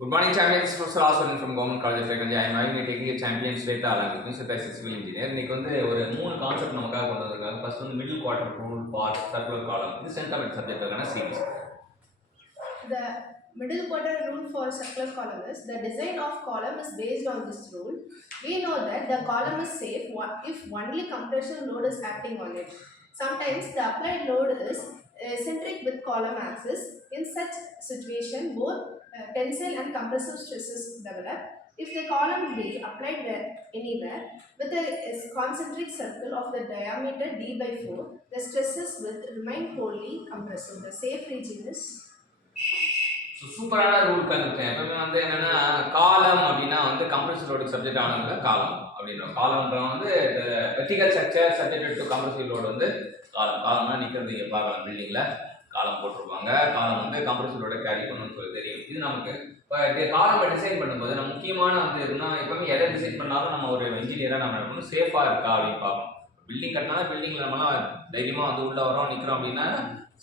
Good morning, champions. Professor Aswin from Government College of Technology. I am having taking a champions data along with Mr. Civil Engineer. இன்னைக்கு வந்து ஒரு மூணு concept நமக்காக கொண்டு வந்திருக்காங்க. First வந்து middle quarter rule for circular காலம். இது சென்டமெண்ட் சப்ஜெக்ட்டுக்கான series. The middle quarter rule for circular column is the design of column is based on this rule. We know that the column is safe if only compression load is acting on it. Sometimes the applied load is eccentric with column axis. In such situation, both tensile and compressive stresses develop. If the column be applied anywhere with a concentric circle of the diameter d by 4, the stresses will remain wholly compressive. The safe region is சூப்பரான rule கண்டுபிடிச்சேன். எப்பவுமே வந்து என்னன்னா காலம் அப்படின்னா வந்து compressive லோடுக்கு subject ஆனவங்க காலம் அப்படின்றோம். காலம்ன்றவங்க வந்து vertical structure subject to compressive load வந்து காலம்னா நிற்கிறது இங்கே பார்க்கலாம். பில்டிங்கில் காலம் போட்டிருப்பாங்க. காலம் வந்து கம்ப்ரசிவ் லோட கேரி பண்ணணும்னு சொல்லி தெரியும். இது நமக்கு இப்போ காலம் டிசைன் பண்ணும்போது நம்ம முக்கியமான வந்து எதுனா எப்பவுமே எதை டிசைன் பண்ணாலும் நம்ம ஒரு இன்ஜினியராக நம்ம என்ன பண்ணணும், சேஃபாக இருக்கா அப்படின்னு பார்க்கணும். பில்டிங் கட்டினா பில்டிங்கில் நம்மளாம் தைரியமாக வந்து உள்ளே வரோம் நிற்கிறோம் அப்படின்னா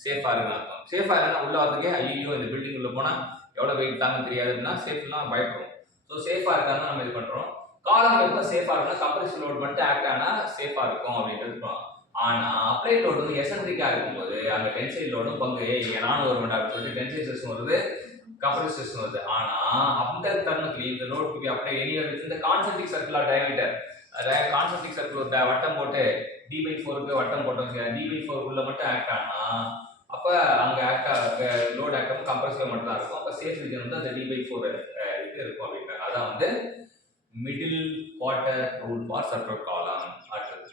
சேஃபாக இருக்குன்னு அர்த்தம். சேஃபாக இல்லைன்னா உள்ள வரதுக்கே ஐயோ இந்த பில்டிங் உள்ள போனால் எவ்வளோ வெயிட் தாங்கன்னு தெரியாதுன்னா சேஃப்லாம் பயப்படுறோம். ஸோ சேஃபாக இருக்காது நம்ம இது பண்ணுறோம். காலம் எப்போ சேஃபாக இருக்குன்னா கம்ப்ரசிவ் லோட் மட்டும் ஆக்ட் ஆனால் சேஃபாக இருக்கும் அப்படின்ட்டு. ஆனால் அப்ளைட் லோடு வந்து எசன்ட்ரிக்காக இருக்கும்போது அங்கே டென்சைல் லோடும் பங்கு இங்கே நானும் ஒரு மணி சொல்லிட்டு டென்சைல் சிஸ்டம் வருது, கம்ப்ரசிவ் சிஸ்டம் வருது. ஆனால் அந்த தருணத்துலேயும் இந்த லோட் அப்ளை எனிவர் இந்த concentric circular diameter concentric circular வட்டம் போட்டு d/4க்கு வட்டம் போட்டோம். d/4 உள்ள மட்டும் ஆக்ட் ஆனால் அப்போ அங்கே லோட் ஆக்ட் கம்ப்ரசிவ் மட்டும் தான் இருக்கும். அப்போ சேஃப் ரீஜன் வந்து அந்த d/4 இது இருக்கும் அப்படின்றாங்க. அதான் வந்து middle quarter rule for circular காலம். அடுத்தது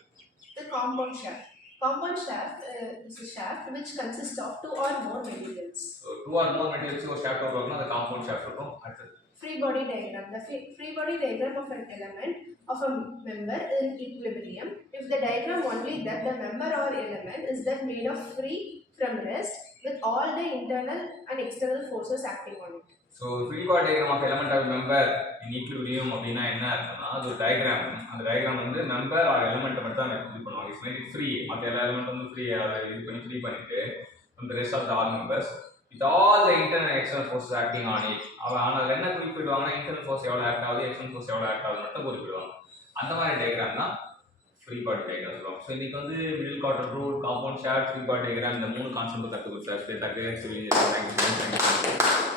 the compound shaft. Compound shaft is a shaft which consists of two or more materials. So two or more materials ஒரு shaft வரும்னா அந்த compound shaft இருக்கும். அடுத்து free body diagram. The free body diagram of an element of a member in equilibrium. If the diagram only that the member or element is that made of free from rest with all the internal and external forces acting on it. So free body diagram of element of member in equilibrium அப்படினா என்ன அர்த்தம்னா அது ஒரு diagram. அந்த diagram வந்து member R element மட்டும் தான் இது பண்ணுவாங்க. It's make it free. மற்ற எல்லா எலிமெண்ட் வந்து ஃப்ரீ இது பண்ணி ஃப்ரீ பண்ணிட்டு from the rest of the all members with all the internal and external forces acting on it. ஆனால் என்ன குறிப்பிடுவாங்கன்னா இன்டர்னல் ஃபோர்ஸ் எவ்வளோ ஆக்ட் ஆகுது, எக்ஸ்டர்னல் ஃபோர்ஸ் எவ்வளோ ஆக்ட் ஆகுது மட்டும் குறிப்பிடுவாங்க. அந்த மாதிரி டயகிராம் தான் ஃப்ரீ பாடி டயகிராம் சொல்லுவாங்க. ஸோ இன்னைக்கு வந்து middle quarter rule, compound shaft, free body diagram இந்த மூணு கான்செப்ட் கற்றுக் கொடுத்தாரு. தேங்க்யூ.